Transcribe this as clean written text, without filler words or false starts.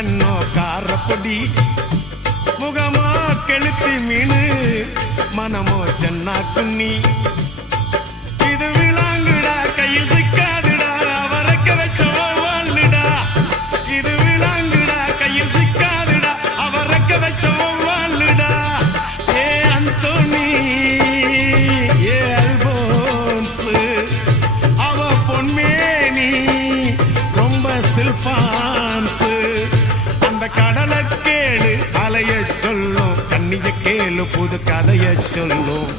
கண்ணோ காரப்பொடி முகமோ கெளுத்தி மீனு மனமோ சென்னா குன்னி இது விளாங்குடா கையில் சிக்காதுடா அவரக்க வச்ச வாழ்டா இது விளாங்குடா கையில் சிக்காதுடா அவரக்க வச்ச வாழ்டா ஏ அந்தோனி ஏ அல்போன்ஸ் அவ பொன்மேனி ரொம்ப சில்பான்ஸ் அந்த கடலை கேளு அலைய சொல்லும் கண்ணிய கேளு புது கதைய சொல்லும்